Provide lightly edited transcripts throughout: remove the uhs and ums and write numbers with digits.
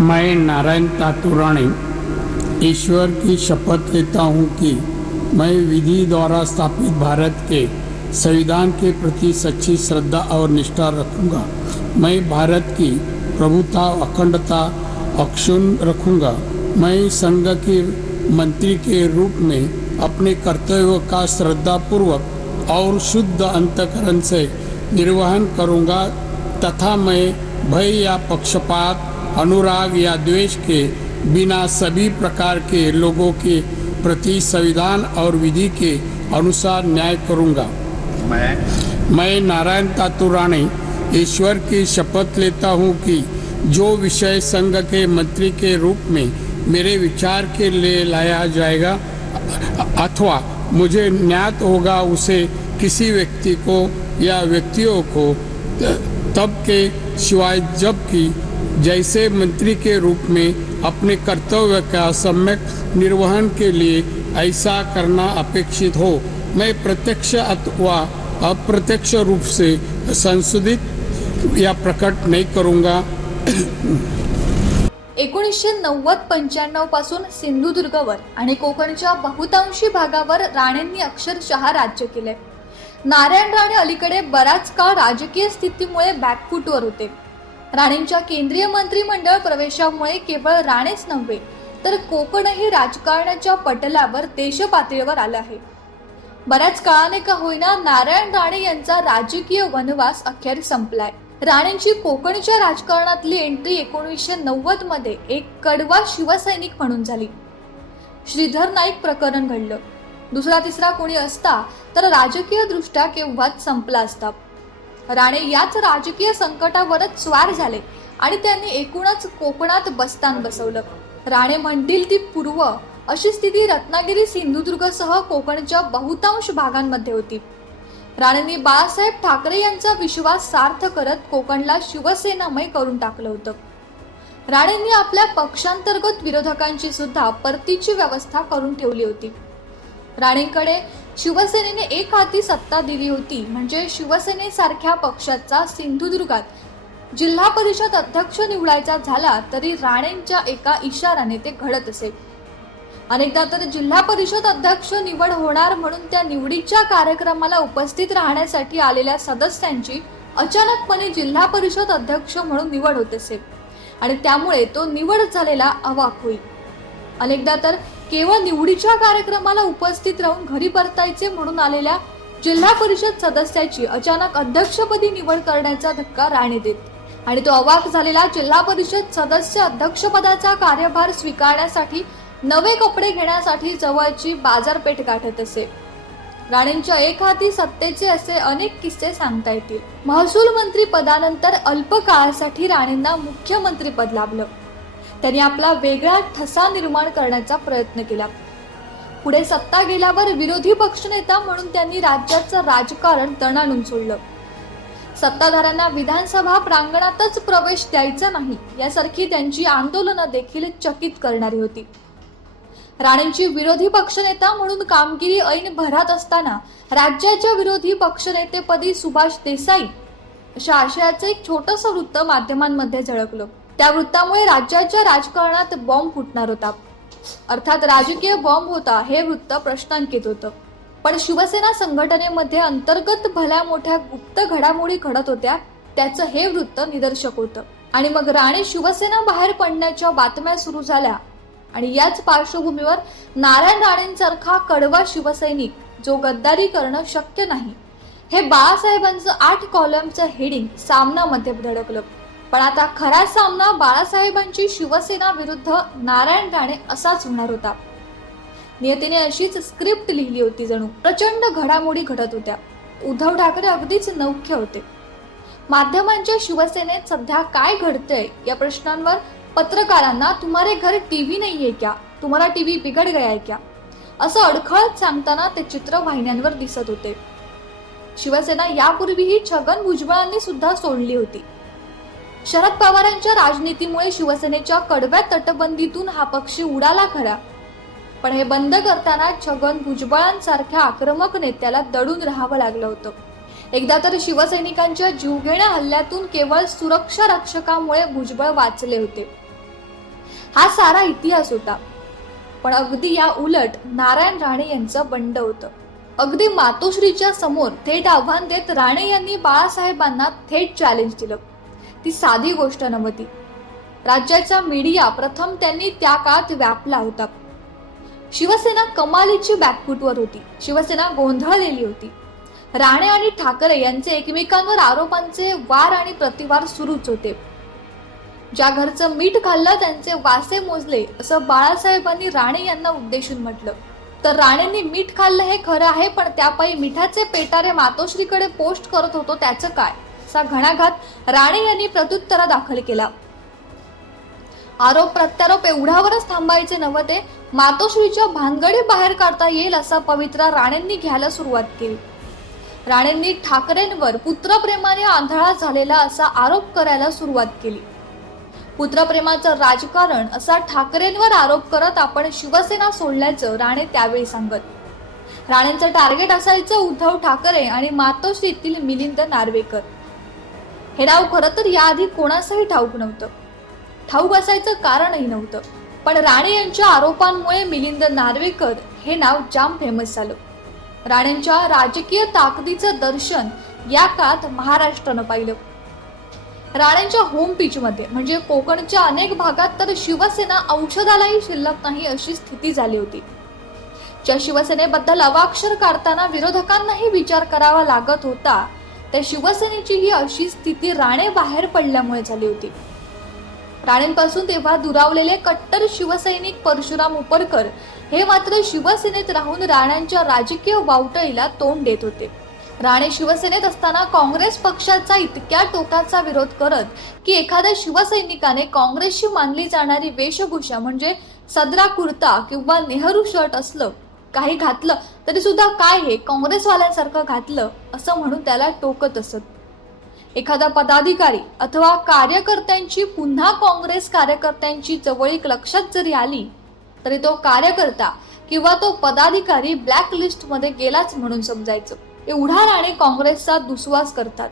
मैं नारायण तातुराणे ईश्वर की शपथ लेता हूँ कि मैं विधि द्वारा स्थापित भारत के संविधान के प्रति सच्ची श्रद्धा और निष्ठा रखूँगा। मैं भारत की प्रभुता अखंडता अक्षुण्ण रखूँगा। मैं संघ के मंत्री के रूप में अपने कर्तव्य का श्रद्धापूर्वक और शुद्ध अंतःकरण से निर्वहन करूँगा तथा मैं भय या पक्षपात अनुराग या द्वेष के बिना सभी प्रकार के लोगों के प्रति संविधान और विधि के अनुसार न्याय करूंगा। मैं नारायण तातुराणे ईश्वर की शपथ लेता हूं कि जो विषय संघ के मंत्री के रूप में मेरे विचार के लिए लाया जाएगा अथवा मुझे ज्ञात होगा उसे किसी व्यक्ति को या व्यक्तियों को तब के सिवाय जबकि जैसे मंत्री के रूप में अपने कर्तव्य का सम्यक निर्वहन के लिए ऐसा करना अपेक्षित हो, मैं प्रत्यक्ष अथवा अप्रत्यक्ष रूप से संशोधित या प्रकट नहीं करूंगा। 1990-95 पासून सिंधुदुर्गवर आणि कोकणच्या बहुतांशी भागावर राणेंनी अक्षरशः राज्य केले। नारायण राणे अलीकडे बराच काळ राजकीय स्थितीमुळे बॅकफूटवर होते। राणेंच्या केंद्रीय मंत्रिमंडळ प्रवेशामुळे केवळ राणेच नव्हे तर कोकणही राजकारणाच्या पटलावर देशपातळीवर आलं आहे। बऱ्याच काळाने का होईना नारायण राणे यांचा राजकीय वनवास अखेर संपलाय। राणेंची कोकणच्या राजकारणातली एंट्री 1990 मध्ये एक कडवा शिवसैनिक म्हणून झाली। श्रीधर नाईक प्रकरण घडलं। दुसरा तिसरा कोणी असता तर राजकीय दृष्ट्या केव्हाच संपला असता। राणे याच राजकीय संकटावरच स्वार झाले आणि त्यांनी एकूणच कोकणात बस्तान बसवलं। राणे म्हणतील ती पूर्व अशी स्थिती रत्नागिरी सिंधुदुर्गसह कोकणच्या बहुतांश भागांमध्ये होती। राणेंनी बाळासाहेब ठाकरे यांचा विश्वास सार्थ करत कोकणला शिवसेनामय करून टाकलं होतं। राणेंनी आपल्या पक्षांतर्गत विरोधकांची सुद्धा परतीची व्यवस्था करून ठेवली होती। राणेंकडे शिवसेनेने एक हाती सत्ता दिली होती, म्हणजे शिवसेनेसारख्या पक्षाचा सिंधुदुर्गात जिल्हा परिषद अध्यक्ष निवडायचा झाला तरी राणेंच्या एका इशाराने ते घडत असे। अनेकदा तर जिल्हा परिषद अध्यक्ष निवड होणार म्हणून त्या निवडीच्या कार्यक्रमाला उपस्थित राहण्यासाठी आलेल्या सदस्यांची अचानकपणे जिल्हा परिषद अध्यक्ष म्हणून निवड होत असे आणि त्यामुळे तो निवड झालेला अवाक होई। अनेकदा तर केवळ निवडीच्या कार्यक्रमाला उपस्थित राहून घरी परतायचे म्हणून आलेल्या जिल्हा परिषद सदस्याची अचानक अध्यक्षपदी निवड करण्याचा धक्का राणे देत आणि तो अवाक झालेला जिल्हा परिषद सदस्य अध्यक्षपदाचा कार्यभार स्वीकारण्यासाठी नवे कपडे घेण्यासाठी जवळची बाजारपेठ गाठत असे। राणेंच्या एक हाती सत्तेचे असे अनेक किस्से सांगता येतील। महसूल मंत्री पदानंतर अल्प काळासाठी राणेंना मुख्यमंत्री पद लाभलं। त्यांनी आपला वेगळा ठसा निर्माण करण्याचा प्रयत्न केला। पुढे सत्ता गेल्यावर विरोधी पक्षनेता म्हणून त्यांनी राज्याचं राजकारण दणाणून सोडलं। सत्ताधाऱ्यांना विधानसभा प्रांगणातच प्रवेश द्यायचा नाही यासारखी त्यांची आंदोलनं देखील चकित करणारी होती। राणेंची विरोधी पक्षनेता म्हणून कामगिरी ऐन भरात असताना राज्याच्या विरोधी पक्षनेतेपदी सुभाष देसाई अशा आशयाचं एक छोटंसं वृत्त माध्यमांमध्ये झळकलं। त्या वृत्तामुळे राज्याच्या राजकारणात बॉम्ब फुटणार होता, अर्थात राजकीय बॉम्ब होता हे वृत्त प्रश्नांकित होतं। पण शिवसेना संघटनेमध्ये अंतर्गत भल्या मोठ्या गुप्त घडामोडी घडत होत्या त्याचं हे वृत्त निदर्शक होतं आणि मग राणे शिवसेना बाहेर पडण्याच्या बातम्या सुरू झाल्या आणि याच पार्श्वभूमीवर नारायण राणेंसारखा कडवा शिवसैनिक जो गद्दारी करणं शक्य नाही हे बाळासाहेबांचं 8 कॉलमचं हेडिंग सामनामध्ये धडकलं। पण आता खरा सामना बाळासाहेबांची शिवसेना विरुद्ध नारायण राणे असाच होणार होता। नियतीने अशीच स्क्रिप्ट लिहिली होती। जणू प्रचंड घडामोडी घडत होत्या। उद्धव ठाकरे अगदीच नौखे होते। माध्यमांच्या शिवसेनेत सध्या काय घडतंय या प्रश्नांवर पत्रकारांना तुम्हारे घर टीव्ही नहीं है क्या, तुम्हारा टीव्ही बिघड गया है क्या असं अडखळत सांगताना ते चित्र वाहिन्यांवर दिसत होते। शिवसेना यापूर्वीही छगन भुजबळांनी सुद्धा सोडली होती। शरद पवारांच्या राजनीतीमुळे शिवसेनेच्या कडव्या तटबंदीतून हा पक्ष उडाला खरा, पण हे बंद करताना छगन भुजबळांसारख्या आक्रमक नेत्याला दडून राहावं लागलं होतं। एकदा तर शिवसैनिकांच्या जीवघेण्या हल्ल्यातून केवळ सुरक्षा रक्षकामुळे भुजबळ वाचले होते। हा सारा इतिहास होता. पण अगदी या उलट नारायण राणे यांचं बंड होतं. अगदी मातोश्रीच्या समोर थेट आव्हान देत राणे यांनी बाळासाहेबांना थेट चॅलेंज दिलं. ती साधी गोष्ट नव्हती. राज्याचा मीडिया प्रथम त्यांनी त्या काळात व्यापला होता. शिवसेना कमालीची बॅकफूटवर होती. शिवसेना गोंधळलेली होती. राणे आणि ठाकरे यांचे एकमेकांवर आरोपांचे वार आणि प्रतिवार सुरूच होते. ज्या घरचं मीठ खाल्लं त्यांचे वासे मोजले, असं बाळासाहेबांनी राणे यांना उद्देशून म्हटलं. तर राणेंनी मीठ खाल्लं हे खरं आहे, पण त्यापायी मिठाचे पेटारे मातोश्रीकडे पोस्ट करत होतो त्याचं काय, असा घणाघात राणे यांनी प्रत्युत्तरा दाखल केला. आरोप प्रत्यारोप एवढ्यावरच थांबायचे नव्हते. मातोश्रीच्या भानगडी बाहेर काढता येईल असा पवित्रा राणेंनी घ्यायला सुरुवात केली. राणेंनी ठाकरेंवर पुत्रप्रेमाने आंधळा झालेला असा आरोप करायला सुरुवात केली. पुत्रप्रेमाचं राजकारण असा ठाकरेंवर आरोप करत आपण शिवसेना सोडल्याचं राणे त्यावेळी सांगत. राणेंचं टार्गेट असायचं उद्धव ठाकरे आणि मातोश्रीतील मिलिंद नार्वेकर. हे नाव खरं तर याआधी कोणासही ठाऊक नव्हतं. ठाऊक असायचं कारणही नव्हतं. पण राणे यांच्या आरोपांमुळे मिलिंद नार्वेकर हे नाव जाम फेमस झालं. राणेंच्या राजकीय ताकदीचं दर्शन या काळात महाराष्ट्रानं पाहिलं. राणेंच्या होम पिच मध्ये म्हणजे कोकणच्या अनेक भागात तर शिवसेना औषधालाही शिल्लक नाही अशी स्थिती झाली होती. ज्या शिवसेनेबद्दल अवाक्षर काढताना विरोधकांनाही विचार करावा लागत होता, त्या शिवसेनेची ही अशी स्थिती राणे बाहेर पडल्यामुळे झाली होती. राणेंपासून तेव्हा दुरावलेले कट्टर शिवसैनिक परशुराम उपरकर हे मात्र शिवसेनेत राहून राण्यांच्या राजकीय वावटळीला तोंड देत होते. राणे शिवसेनेत असताना काँग्रेस पक्षाचा इतक्या टोकाचा विरोध करत की एखाद्या शिवसैनिकाने काँग्रेसची मानली जाणारी वेशभूषा म्हणजे सदरा कुर्ता किंवा नेहरू शर्ट असलं काही घातलं तरी सुद्धा काय हे काँग्रेसवाल्यांसारखं घातलं असं म्हणून त्याला टोकत असत. एखादा पदाधिकारी अथवा कार्यकर्त्यांची पुन्हा काँग्रेस कार्यकर्त्यांची जवळीक लक्षात जरी आली तरी तो कार्यकर्ता किंवा तो पदाधिकारी ब्लॅक लिस्ट मध्ये गेलाच म्हणून समजायचं. एवढा राणे काँग्रेसचा दुस्वास करतात.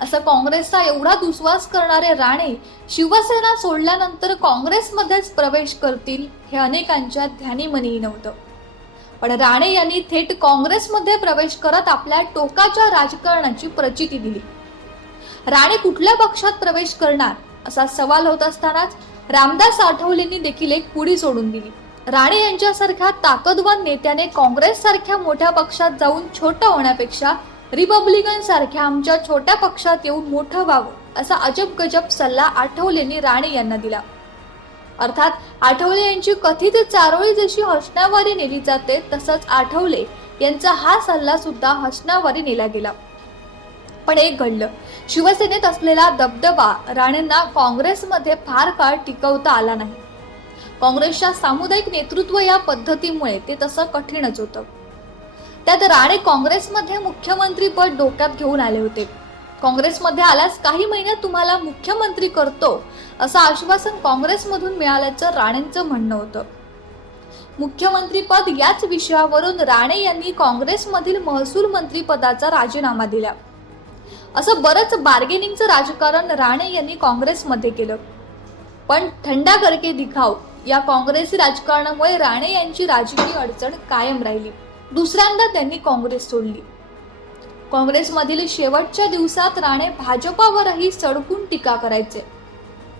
असं काँग्रेसचा एवढा दुस्वास करणारे राणे शिवसेना सोडल्यानंतर काँग्रेसमध्येच प्रवेश करतील हे अनेकांच्या ध्यानीमनीही नव्हतं. पण राणे यांनी थेट काँग्रेसमध्ये प्रवेश करत आपल्या टोकाच्या राजकारणाची प्रचिती दिली. राणे कुठल्या पक्षात प्रवेश करणार असा सवाल होत असतानाच रामदास आठवलेंनी देखील एक पुडी सोडून दिली. राणे यांच्यासारख्या ताकदवान नेत्याने काँग्रेस सारख्या मोठ्या पक्षात जाऊन छोटं होण्यापेक्षा रिपब्लिकन सारख्या आमच्या छोट्या पक्षात येऊन मोठं व्हावं असा अजब गजब सल्ला आठवलेंनी राणे यांना दिला. अर्थात आठवले यांची कथित चारोळी जशी हसण्यावारी नेली जाते तसंच आठवले यांचा हा सल्ला सुद्धा हसण्यावारी नेला गेला. पण एक घडलं. शिवसेनेत असलेला दबदबा राणेंना काँग्रेसमध्ये फार काळ टिकवता आला नाही. काँग्रेसच्या सामुदायिक नेतृत्व या पद्धतीमुळे ते तसं कठीणच होतं. त्यात राणे काँग्रेसमध्ये मुख्यमंत्री पद डोक्यात घेऊन आले होते. काँग्रेसमध्ये आल्यास काही महिन्यात तुम्हाला मुख्यमंत्री करतो असं आश्वासन काँग्रेसमधून मिळाल्याचं राणेंचं म्हणणं होतं. मुख्यमंत्री पद याच विषयावरून राणे यांनी काँग्रेसमधील महसूल मंत्री पदाचा राजीनामा दिला. असं बरंच बार्गेनिंगचं राजकारण राणे यांनी काँग्रेसमध्ये केलं. पण थंडा करके दिखाव या काँग्रेसी राजकारणामुळे राणे यांची राजकीय अडचण कायम राहिली. दुसऱ्यांदा त्यांनी काँग्रेस सोडली. काँग्रेसमधील शेवटच्या दिवसात राणे भाजपावरही सडकून टीका करायचे.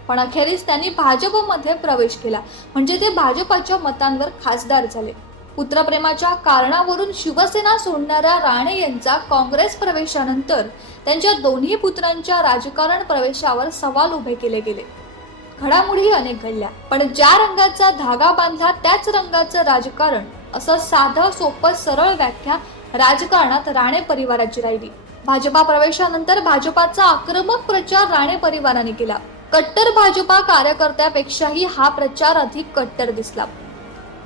पण अखेरीस त्यांनी भाजपमध्ये प्रवेश केला. म्हणजे ते भाजपाच्या मतांवर खासदार झाले. पुत्रप्रेमाच्या कारणावरून शिवसेना सोडणाऱ्या राणे यांचा काँग्रेस प्रवेशानंतर त्यांच्या दोन्ही पुत्रांच्या राजकारण प्रवेशावर सवाल उभे केले गेले. घडामोडी अनेक घडल्या. पण ज्या रंगाचा धागा बांधला त्याच रंगाचं राजकारण असं साधं सोपं सरळ व्याख्या राजकारणात राणे परिवाराची राहिली. भाजपा प्रवेशानंतर भाजपाचा आक्रमक प्रचार राणे परिवाराने केला. कट्टर भाजपा कार्यकर्त्यापेक्षाही हा प्रचार अधिक कट्टर दिसला.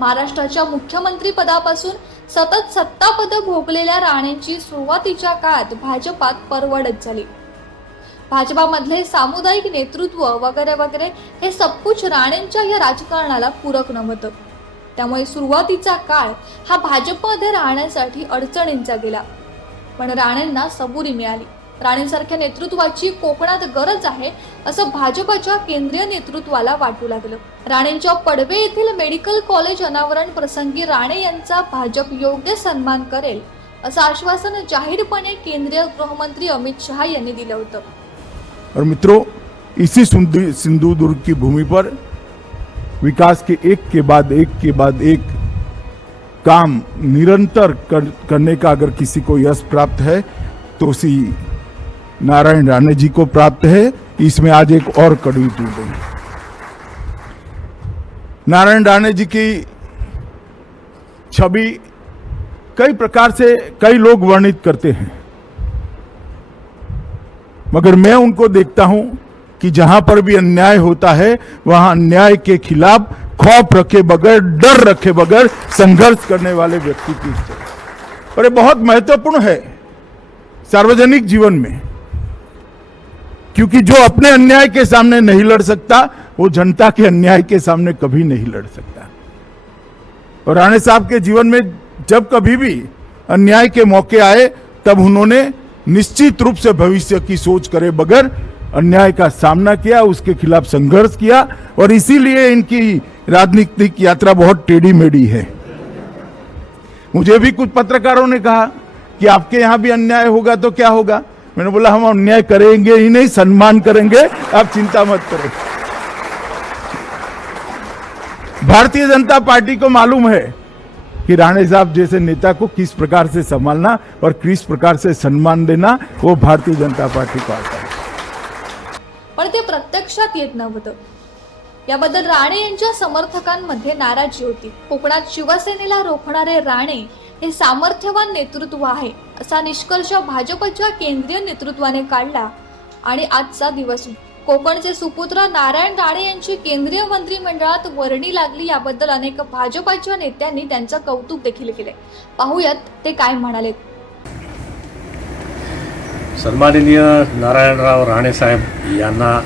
महाराष्ट्राच्या मुख्यमंत्री पदापासून सतत सत्तापद भोगलेल्या राणेंची सुरुवातीच्या काळात भाजपात परवडत झाली. भाजपामधले सामुदायिक नेतृत्व वगैरे वगैरे हे सबकुच राणेंच्या या राजकारणाला पूरक नव्हतं. त्यामुळे सुरुवातीचा काळ हा भाजपमध्ये राहण्यासाठी अडचणींचा गेला. पण राणेंना सबुरी मिळाली. राणेंसारख्या नेतृत्वाची कोकणात गरज आहे असं भाजपच्या केंद्रीय नेतृत्वाला वाटू लागलं. राणेंच्या पडवे येथील मेडिकल कॉलेज अनावरण प्रसंगी राणे यांचा भाजप योग्य सन्मान करेल असं आश्वासन जाहीरपणे केंद्रीय गृहमंत्री अमित शहा यांनी दिलं होतं. और मित्रों, इसी सिंधुदुर्ग की भूमि पर विकास के एक के बाद एक काम निरंतर करने का अगर किसी को यश प्राप्त है तो श्री नारायण राणे जी को प्राप्त है. इसमें आज एक और कड़ी टूट गई. नारायण राणे जी की छवि कई प्रकार से कई लोग वर्णित करते हैं, मगर मैं उनको देखता हूं कि जहां पर भी अन्याय होता है वहां अन्याय के खिलाफ खौफ रखे बगैर, डर रखे बगैर संघर्ष करने वाले व्यक्ति की तरह. और ये बहुत महत्वपूर्ण है सार्वजनिक जीवन में, क्योंकि जो अपने अन्याय के सामने नहीं लड़ सकता वो जनता के अन्याय के सामने कभी नहीं लड़ सकता. और राणे साहब के जीवन में जब कभी भी अन्याय के मौके आए तब उन्होंने निश्चित रूप से भविष्य की सोच करे बगैर अन्याय का सामना किया, उसके खिलाफ संघर्ष किया. और इसीलिए इनकी राजनीतिक यात्रा बहुत टेढ़ी मेढ़ी है. मुझे भी कुछ पत्रकारों ने कहा कि आपके यहां भी अन्याय होगा तो क्या होगा. मैंने बोला हम अन्याय करेंगे ही नहीं, सम्मान करेंगे, आप चिंता मत करें. भारतीय जनता पार्टी को मालूम है कि राणे साहब जैसे नेता को किस प्रकार से संभालना और किस प्रकार से सम्मान देना, वो भारतीय जनता पार्टी को आता है. पण ते प्रत्यक्षात येत नव्हतं. याबद्दल राणे यांच्या समर्थकांमध्ये नाराजी होती. कोकणात शिवसेनेला रोखणारे राणे हे सामर्थ्यवान नेतृत्व आहे असा निष्कर्ष भाजपच्या केंद्रीय नेतृत्वाने काढला. आणि आजचा दिवस कोकणचे सुपुत्र नारायण राणे यांची केंद्रीय मंत्रिमंडळात वर्णी लागली, याबद्दल अनेक भाजपच्या नेत्यांनी त्यांचं कौतुक देखील केले. पाहूयात ते काय म्हणाले. सन्माननीय नारायणराव राणे साहेब यांना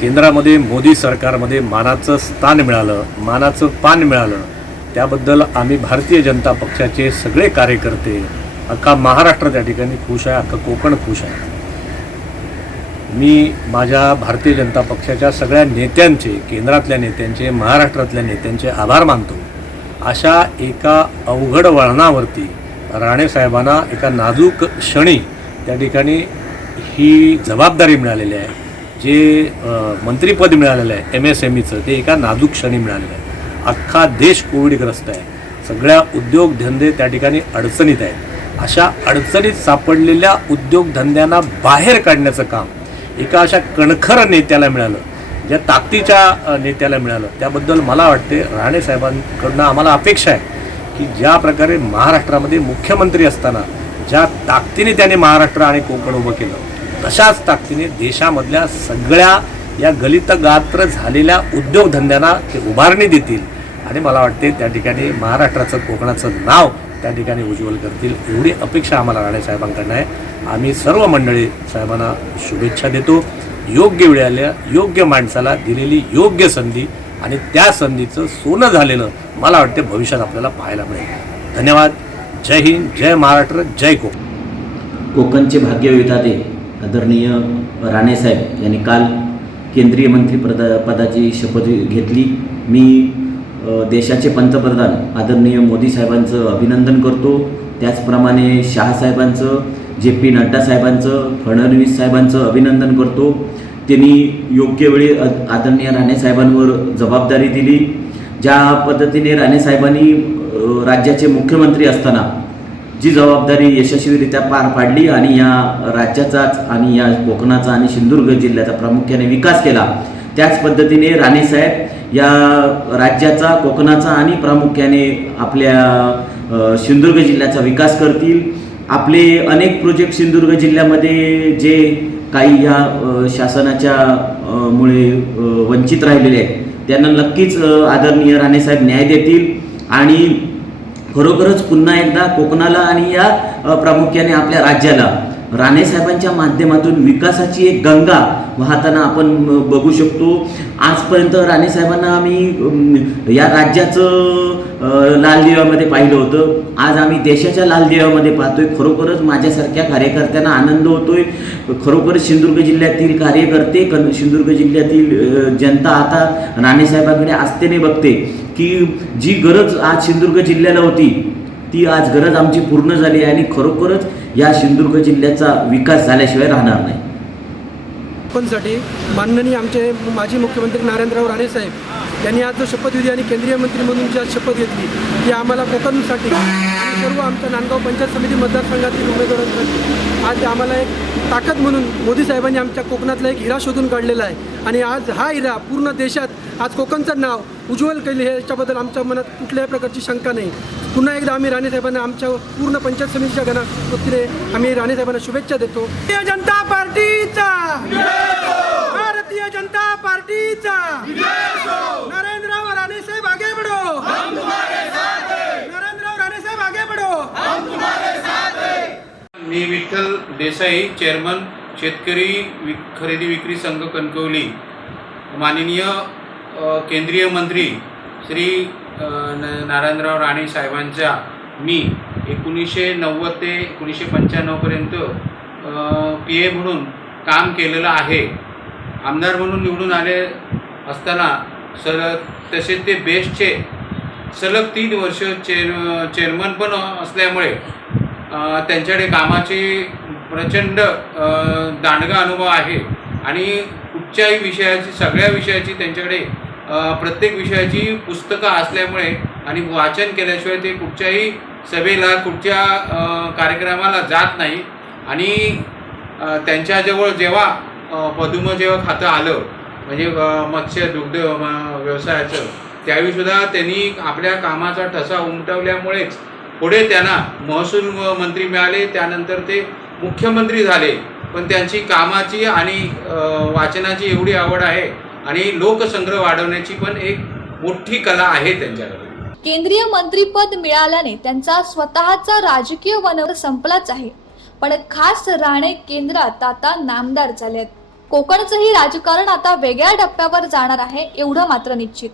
केंद्रामध्ये मोदी सरकारमध्ये मानाचं स्थान मिळालं, मानाचं पान मिळालं. त्याबद्दल आम्ही भारतीय जनता पक्षाचे सगळे कार्यकर्ते, अख्खा महाराष्ट्र त्या ठिकाणी खुश आहे, अख्खं कोकण खुश आहे. मी माझ्या भारतीय जनता पक्षाच्या सगळ्या नेत्यांचे, केंद्रातल्या नेत्यांचे, महाराष्ट्रातल्या नेत्यांचे आभार मानतो. अशा एका अवघड वळणावरती राणेसाहेबांना एका नाजूक क्षणी त्या ठिकाणी ही जबाबदारी मिळालेली आहे. जे मंत्रिपद मिळालेलं आहे MSMEचं, ते एका नाजूक क्षणी मिळालेलं आहे. अख्खा देश कोविडग्रस्त आहे, सगळ्या उद्योगधंदे त्या ठिकाणी अडचणीत आहेत. अशा अडचणीत सापडलेल्या उद्योगधंद्यांना बाहेर काढण्याचं काम एका अशा कणखर नेत्याला मिळालं, ज्या ताकदीच्या नेत्याला मिळालं. त्याबद्दल मला वाटते राणे साहेबांकडून आम्हाला अपेक्षा आहे की ज्या प्रकारे महाराष्ट्रामध्ये मुख्यमंत्री असताना ज्या ताकदीने त्याने महाराष्ट्र आणि कोकण उभं केलं, तशाच ताकदीने देशामधल्या सगळ्या या गलितगात्र झालेल्या उद्योगधंद्यांना ते उभारणी देतील. आणि मला वाटते त्या ठिकाणी महाराष्ट्राचं, कोकणाचं नाव त्या ठिकाणी उज्ज्वल करतील, एवढी अपेक्षा आम्हाला राणे साहेबांकडून आहे. आम्ही सर्व मंडळी साहेबांना शुभेच्छा देतो. योग्य वेळेला योग्य माणसाला दिलेली योग्य संधी आणि त्या संधीचं सोनं झालेलं मला वाटते भविष्यात आपल्याला पाहायला मिळेल. धन्यवाद. जय हिंद, जय महाराष्ट्र, जय कोकण. कोकणचे भाग्यविधाते आदरणीय राणेसाहेब यांनी काल केंद्रीय मंत्रिपदाची शपथ घेतली. मी देशाचे पंतप्रधान आदरणीय मोदी साहेबांचं अभिनंदन करतो. त्याचप्रमाणे शहासाहेबांचं, JP नड्डा साहेबांचं, फडणवीस साहेबांचं अभिनंदन करतो. त्यांनी योग्य वेळी आदरणीय राणेसाहेबांवर जबाबदारी दिली. ज्या पद्धतीने राणेसाहेबांनी राज्याचे मुख्यमंत्री असताना जी जबाबदारी यशस्वीरित्या पार पाडली आणि या राज्याचाच आणि या कोकणाचा आणि सिंधुदुर्ग जिल्ह्याचा प्रामुख्याने विकास केला, त्याच पद्धतीने राणेसाहेब या राज्याचा, कोकणाचा आणि प्रामुख्याने आपल्या सिंधुदुर्ग जिल्ह्याचा विकास करतील. आपले अनेक प्रोजेक्ट सिंधुदुर्ग जिल्ह्यामध्ये जे काही या शासनाच्या मुळे वंचित राहिलेले आहेत त्यांना नक्कीच आदरणीय राणेसाहेब न्याय देतील. आणि खरोखरच पुन्हा एकदा कोकणाला आणि या प्रामुख्याने आपल्या राज्याला राणेसाहेबांच्या माध्यमातून विकासाची एक गंगा वाहताना आपण बघू शकतो. आजपर्यंत राणेसाहेबांना आम्ही या राज्याचं लाल दिव्यामध्ये पाहिलं होतं, आज आम्ही देशाच्या लाल दिव्यामध्ये पाहतोय. खरोखरच माझ्यासारख्या कार्यकर्त्यांना आनंद होतोय. खरोखरच सिंधुदुर्ग जिल्ह्यातील कार्यकर्ते, सिंधुदुर्ग जिल्ह्यातील जनता आता राणेसाहेबांकडे आस्थेने बघते की जी गरज आज सिंधुदुर्ग जिल्ह्याला होती ती आज गरज आमची पूर्ण झाली आहे आणि खरोखरच या सिंधुदुर्ग जिल्ह्याचा विकास झाल्याशिवाय राहणार नाही. साठी माननीय आमचे माजी मुख्यमंत्री नारायणराव राणेसाहेब यांनी आज जो शपथविधी आणि केंद्रीय मंत्री म्हणून जी आज शपथ घेतली ती आम्हाला कोकणसाठी आणि सर्व आमच्या नांदगाव पंचायत समिती मतदारसंघातील उमेदवारांसाठी आज आम्हाला एक ताकद म्हणून मोदी साहेबांनी आमच्या कोकणातला एक हिरा शोधून काढलेला आहे आणि आज हा हिरा पूर्ण देशात आज कोकणचं नाव उज्ज्वल केले याच्याबद्दल आमच्या मनात कुठल्याही प्रकारची शंका नाही. पुन्हा एकदा आम्ही राणेसाहेबांना आमच्या पूर्ण पंचायत समितीच्या वतीने आम्ही राणेसाहेबांना शुभेच्छा देतो. भारतीय जनता पार्टीचा, भारतीय जनता पार्टीचा, नरेंद्रराव राणेसाहेब आगे बढ़ो, नरेंद्रराव राणेसाहेब आगे बढ़ो. मी विठ्ठल देसाई, चेअरमन शेतकरी खरेदी विक्री संघ कणकवली. माननीय केंद्रीय मंत्री श्री नारायणराव राणे साहेबांच्या मी 1990 ते 1995पर्यंत PA म्हणून काम केलेलं आहे. आमदार म्हणून निवडून आले असताना तसेच ते बेस्टचे सलग 3 वर्ष चेअरमन पण असल्यामुळे त्यांच्याकडे कामाची प्रचंड दांडगा अनुभव आहे आणि कुठच्याही विषयाची, सगळ्या विषयाची त्यांच्याकडे प्रत्येक विषयाची पुस्तकं असल्यामुळे आणि वाचन केल्याशिवाय ते कुठच्याही सभेला, कुठच्या कार्यक्रमाला जात नाही. आणि त्यांच्याजवळ जेव्हा पदुम जेव्हा खातं आलं म्हणजे मत्स्य दुग्ध व्यवसायाचं, त्यावेळीसुद्धा त्यांनी आपल्या कामाचा ठसा उमटवल्यामुळेच पुढे त्यांना महसूल मंत्री मिळाले, त्यानंतर ते मुख्यमंत्री झाले. पण त्यांची कामाची आणि वाचनाची एवढी आवड आहे आणि लोकसंग्रह वाढवण्याची पण एक मोठी कला आहे त्यांच्याकडे. केंद्रीय मंत्रीपद मिळाल्याने त्यांचा स्वतःचा राजकीय वनवास संपलाच आहे, पण खास राणे केंद्रात आता नामदार झालेत. कोकणचंही राजकारण आता वेगळ्या टप्प्यावर जाणार आहे एवढं मात्र निश्चित.